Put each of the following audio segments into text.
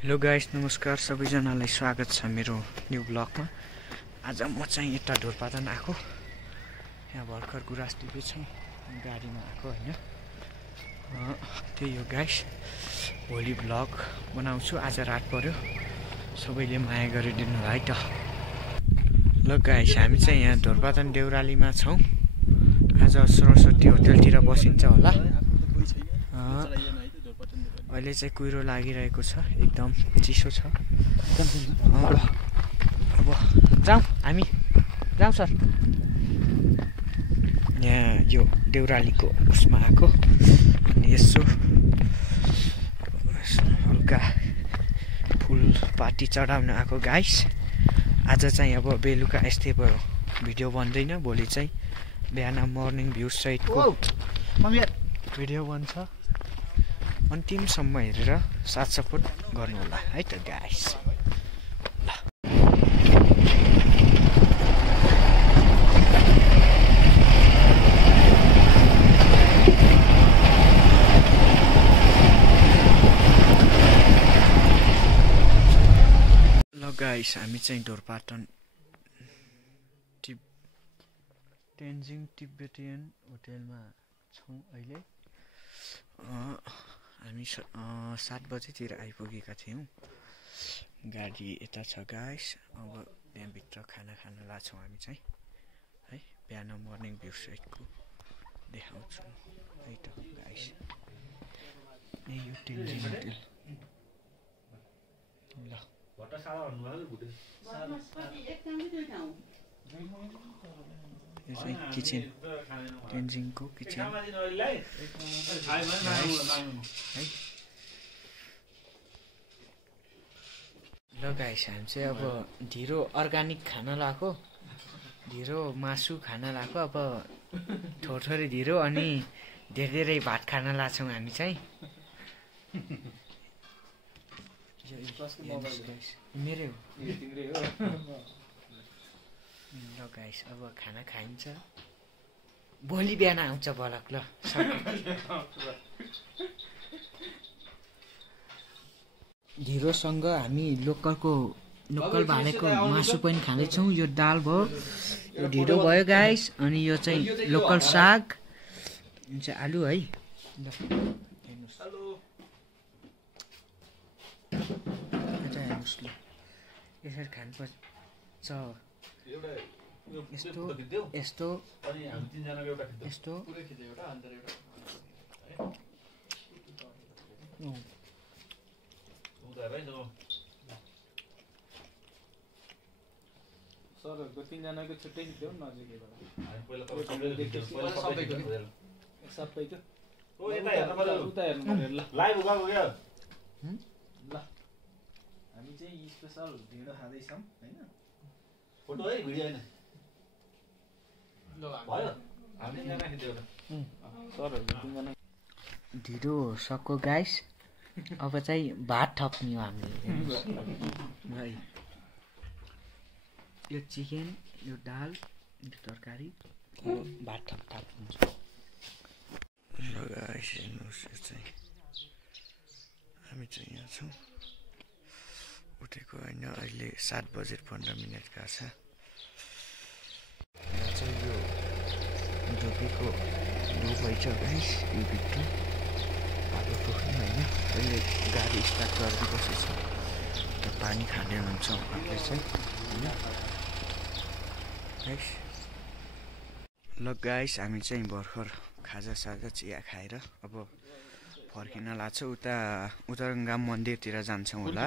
Hello guys, नमस्कार सबैजनालाई स्वागत छ मेरो न्यू ब्लगमा। आज म चाहिँ यता ढोरपाटन आएको। यहाँ भर्खर गुराँस टिपेछौँ, गाडीमा आएको होइन। त्यही हो गाइस, भोलि ब्लग बनाउँछु। आज रात पर्यो, सबैले माया गरिदिनु है त। ल गाइस, हामी चाहिँ यहाँ ढोरपाटन देउरालीमा छौँ। आज सरस्वती होटलतिर बसिन्छ होला। अहिले चाहिँ कुहिरो लागिरहेको छ, एकदम चिसो छ। अब जाउँ हामी, जाउँ सर। यहाँ यो देउरालीको उसमा आएको अनि यसो हल्का फुलपाती चढाउन आएको गाइस। आज चाहिँ अब बेलुका यस्तै भयो, भिडियो बन्दैन। भोलि चाहिँ बिहान मर्निङ भ्यू सहितको भिडियो बन्छ। अन्तिमसम्म हेरेर साथ सपोर्ट गर्नु होला है त गाइस। ल गाइस, हामी चाहिँ ढोरपाटन तेन्जिङ तिब्बतियन होटेलमा छौँ अहिले। हामी 7 बजेतिर आइपुगेका थियौँ। गाडी यता छ गाइस। अब त्यहाँभित्र खाना खान लाग्छौँ हामी चाहिँ है। बिहान मर्निङ भ्यू साइडको देखाउँछु है त गाइस। यो तेन्जिङ होटेल। ल यो चाहिँ किचन, तेन्जिङको किचन है। ल गाइस, हामी चाहिँ अब ढिरो अर्ग्यानिक खाना लगाएको, ढिरो मासु खाना लगाएको। अब थोरै ढिरो अनि धेरै भात खाना लाग्छौँ हामी चाहिँ। मेरै हो। ल गाइस, अब खाना खाइन्छ, भोलि बिहान आउँछ ब्लग। ल ढिरोसँग हामी लोकल भालेको मासु पनि खाँदैछौँ। यो दाल भयो, यो ढिरो भयो गाइस। अनि यो चाहिँ लोकल साग, चाहिँ आलु है। ल हेर्नुहोस्, ल यसरी खानुपर्छ। यस्तो यस्तो यस्तो सरहरूको 3 जनाको छुट्टै थियो नजिकैबाट। सबैको उता हेर्नु पर्यो ल। लाइभ उगाएको क्या ल। हामी चाहिँ स्पेशल ढिँडो खाँदैछौँ हैन। फोटो है, भिडियो हैन। ल भयो, हामी 3 जना खिच्यो त। सरहरूको 3 जना ढिरो सक्यो गाइस। अब चाहिँ भात थप्ने हो हामीले है। यो चिकन, यो दाल, यो तरकारी, भात थप्नुहुन्छ। ल गाइस, हेर्नुहोस्, यो चाहिँ हामी चाहिँ यहाँ छौँ। उठेको होइन, अहिले 7 बजेर 15 मिनटका छ। यहाँ चाहिँ यो धोपीको धुप छ गाइस। यो भित्र आगो पोख्ने होइन। अहिले गाडी स्टार्ट गरेर बसेछ। पानी खाने हुन्छ आफूले चाहिँ होइन गाइस। ल गाइस, हामी चाहिँ भर्खर खाजासाजा चिया खाएर अब फर्किन लाग्छ। उता उत्तरङ्गाम मन्दिरतिर जान्छौँ होला।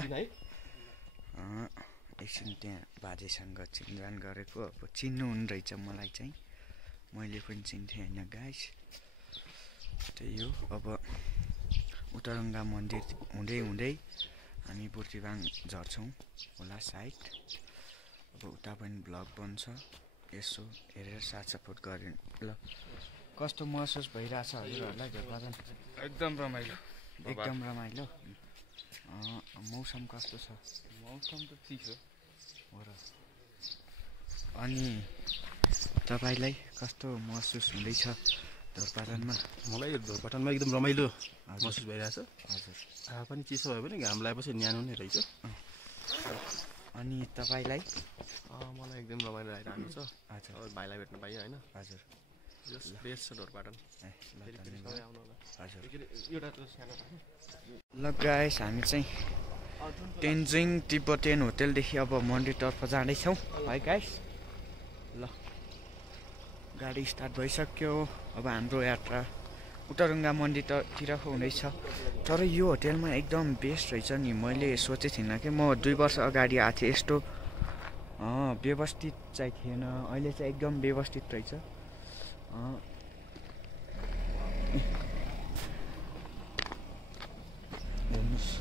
एकछिन त्यहाँ बाजेसँग चिनजान गरेको। अब चिन्नुहुने रहेछ मलाई चाहिँ, मैले पनि चिन्थेँ होइन गाइस। त्यही हो। अब उत्तरङ्गाम मन्दिर हुँदै हुँदै हामी बुर्तिवाङ झर्छौँ होला सायद। अब उता पनि ब्लग बन्छ, यसो हेरेर साथ सपोर्ट गरेँ। ल कस्तो महसुस भइरहेछ हजुरहरूलाई ढोरपाटन? एकदम रमाइलो, एकदम रमाइलो। मौसम कस्तो छ? मौसम त चिसो हो र। अनि तपाईँलाई कस्तो महसुस हुँदैछ ढोरपाटनमा? मलाई ढोरपाटनमा एकदम रमाइलो महसुस भइरहेछ। हजुर। पनि चिसो भयो भने घाम लगाएपछि न्यानो नै रहेछ। अनि तपाईलाई मलाई एकदम रमाइलो लागिरहेको छ। हजुर भाइलाई भेट्न पाइयो होइन। हजुर जस बेस छ ढोरपाटन। हजुर एउटा त सानो ल गाइस हामी चाहिँ तेन्जिङ तिब्बतियन होटेलदेखि अब मन्दिरतर्फ जाँदैछौँ है गाइस। ल गाडी स्टार्ट भइसक्यो। अब हाम्रो यात्रा उत्तरगङ्गा मन्दिरतिरको हुँदैछ। तर यो होटेलमा एकदम बेस्ट रहेछ नि। मैले सोचेको थिइनँ कि म 2 वर्ष अगाडि आएको थिएँ यस्तो व्यवस्थित चाहिँ थिएन। अहिले चाहिँ एकदम व्यवस्थित रहेछ। हेर्नुहोस्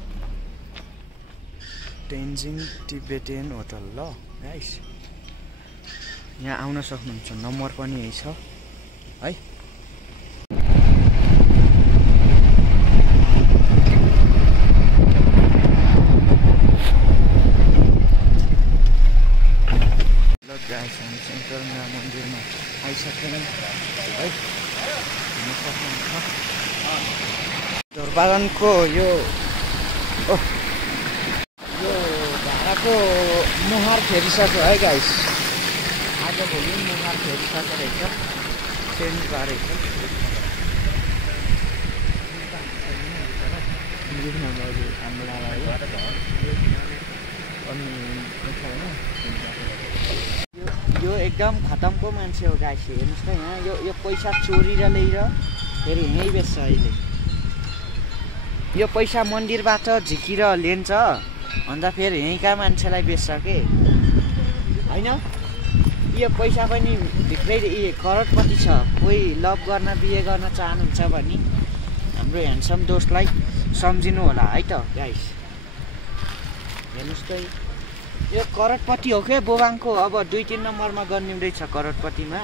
तेन्जिङ तिब्बतियन होटल ल गाइस। यहाँ आउन सक्नुहुन्छ। नम्बर पनि यही छ है। ल गाइस हामी चाहिँ उत्तरगङ्गा मन्दिरमा आइसक्यौँ है। ढोरपाटनको यो भाडाको मुहार फेरिसक्यो है गाइस। आजभोलि मुहार फेरिसकेको रहेछ। चेन्ज गरेछ। यो एकदम खतमको मान्छे हो गाइस। हेर्नुहोस् त यहाँ यो पैसा चोरेर ल्याएर फेरि यहीँ बेच्छ अहिले। यो पैसा मन्दिरबाट झिकेर लिन्छ अन्त फेरि यहीँका मान्छेलाई बेच्छ के होइन। यो पैसा पनि भित्रै करोडपति छ। कोही लभ गर्न बिहे गर्न चाहनुहुन्छ भने हाम्रो ह्यान्डसम दोस्तलाई सम्झिनु होला है त गाइस। हेर्नुहोस् त यो करोडपति हो क्या बोबाङको। अब 2-3 नम्बरमा गर्ने हुँदैछ करोडपतिमा।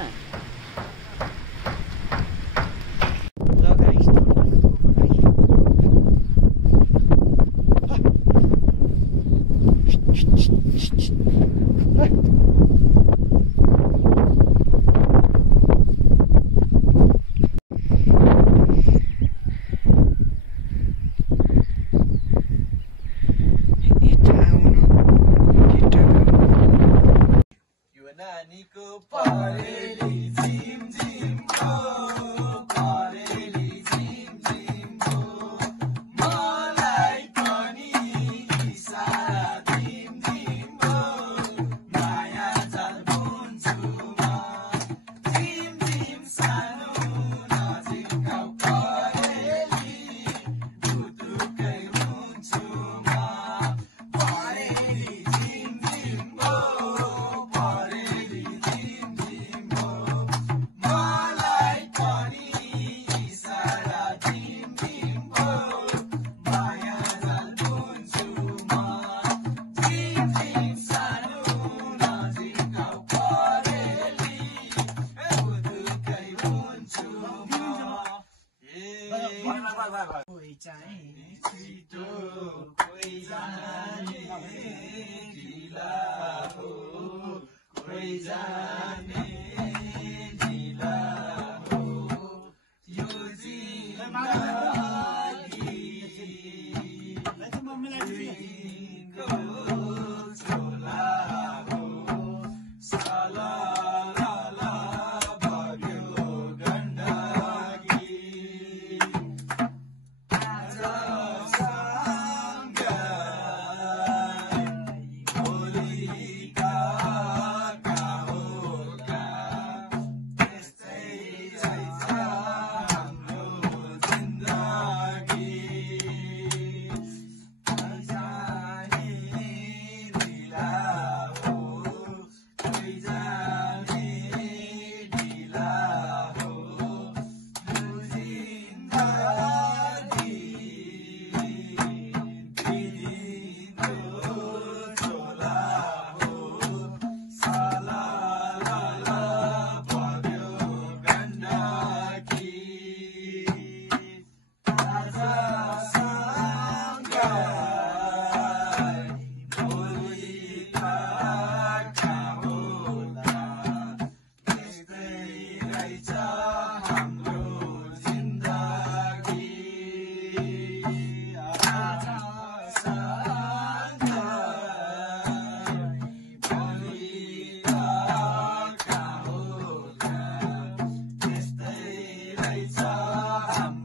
रहेछ